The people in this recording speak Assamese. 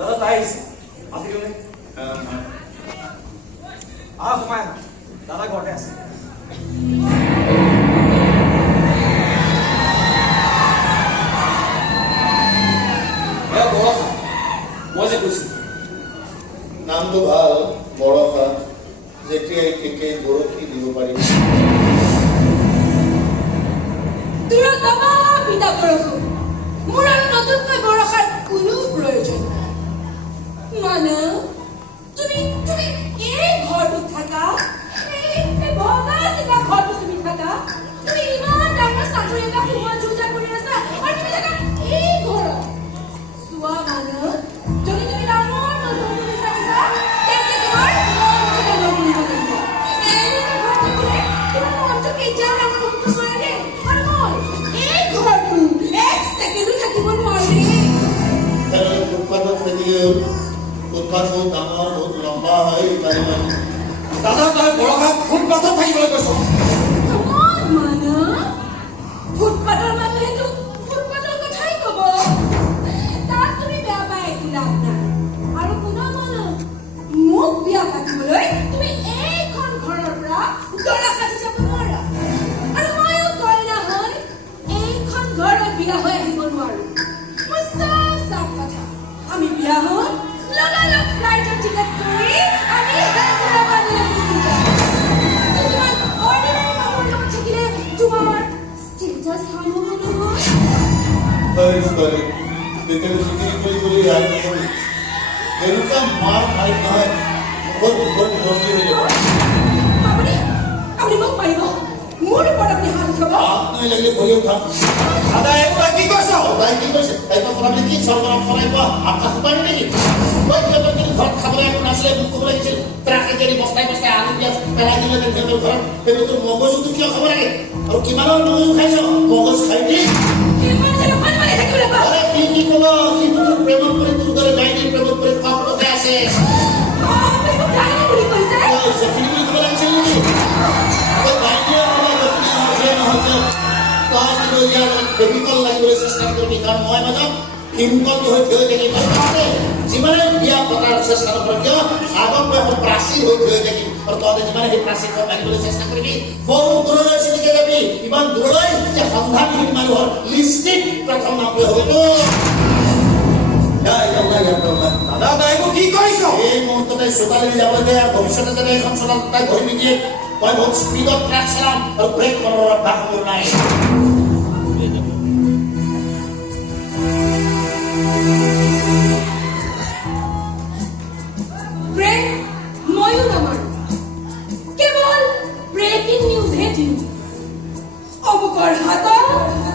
দাদা তাই আহিছে মাতিলোনে সোমাই দাদা ঘৰতে আছে মই যে কৈছো নামটো ভাল বৰষা যেতিয়াই তেতিয়াই বৰশী দিব পাৰি মোৰ আৰু নতুনকৈ বৰষাৰ কোনো প্ৰয়োজন নাই মানে তুমি এই ঘৰটোত থাকা এই ভগা চিকা ঘৰটোত তুমি থাকা তুমি ইমান ডাঙৰ চাকৰি এটা সোমোৱা যোজা কৰি আছা আৰু তুমি থাকা এই ঘৰত চোৱা মানে যদি তুমি ডাঙৰ নতুন বিচাৰিছা তেন্তে তোমাৰ মনটো ডাঙৰ কৰিব লাগিব এনেকুৱা ঘৰ থাকিলে তোমাৰ মনটো কেতিয়াও ডাঙৰ হ'ব নোৱাৰে আৰু মই এই ঘৰটো এক ছেকেণ্ডো থাকিব নোৱাৰে ফুটপাথত থাকিলে ফুটপাথ বহুত ডাঙৰ বহুত লম্বা হয় দাদা তই বৰষাক ফুটপাথত থাকিবলৈ কৈছ মানে ফুটপাথৰ মানুহেতো ফুটপাথৰ কথাই কব তাত তুমি বেয়া পাই একো লাভ নাই আৰু কোনো মানুহ মোক বিয়া পাতিবলৈ তুমি এইখন ঘৰৰ পৰা দৰা সাজি যাব নোৱাৰা আৰু ময়ো কইনা হৈ এইখন ঘৰত বিয়া হৈ আহিব নোৱাৰো মই চব কথা আমি বিয়া হম লগালগ ফ্লাইটৰ টিকেট কৰি আমি হায়দৰাবাদলৈ গুচি যাম কিছুমান অৰ্ডিনাৰী মানুহৰ লগত থাকিলে তোমাৰ ষ্টেটাছ হাই হ'ব নহয় এনেকুৱা মাৰ মাৰি নহয় বহুত ভৰ্তি হৈ যাব আপুনি মোক পাৰিব মোৰ ওপৰত আপুনি হাত উঠাব আপুনি লাগিলে ভৰি উঠাম দাদা এইবিলাক কি কৈছ তাই কি কৈছে তাই কথা কি চৰকাৰক চলাই পোৱা আকাশ পাৰি নেকি তই সিহঁতৰ কিন্তু ঘৰত খাবলৈ একো নাছিলে মোক ক'ব লাগিছিল ট্ৰাকে যদি বস্তাই আলু পিঁয়াজ পেলাই দিলে সিহঁতৰ ঘৰত কিন্তু তোৰ মগজুটো কিয় খাব লাগে আৰু কিমানৰ মগজু খাইছ মগজ খাই দি কি ক'ব কিন্তু তোৰ প্ৰেমত কৰি তোৰ দৰে গাইনীৰ প্ৰেমত কৰি কাপোৰতে আছে জখিনী বুলি ক'ব লাগিছিল নেকি তই গাইনীয়ে তই কিন্তু ইয়াৰ ফেভিকল লাগিবলৈ চেষ্টা কৰিবি কাৰণ মই মাজত হিমকলটো হৈ থৈ থাকিম যিমানে বিয়া পতাৰ চেষ্টা নকৰ কিয় আগত মই এখন প্ৰাচী হৈ থৈ থাকিম আৰু তহঁতে যিমানে সেই প্ৰাচীখন লাগিবলৈ চেষ্টা কৰিবি বহু দূৰলৈ চিনিকে যাবি ইমান দূৰলৈ যে সন্ধানহীন মানুহৰ লিষ্টিত প্ৰথম নামটো হ'ব দাদা তই এইবোৰ কি কৰিছ এই মুহূৰ্ততে চোতালি যাবলৈ আৰু ভৱিষ্যতে যাতে এখন চোতাল তাই ধৰি নিদিয়ে মই বহুত স্পীডত ট্ৰাক চলাম আৰু ব্ৰেক কৰাৰ অভ্যাস মোৰ নাই ব্ৰেক ময়ো নামাৰো কেৱল ব্ৰেকিং নিউজহে দিওঁ অমুকৰ হাতত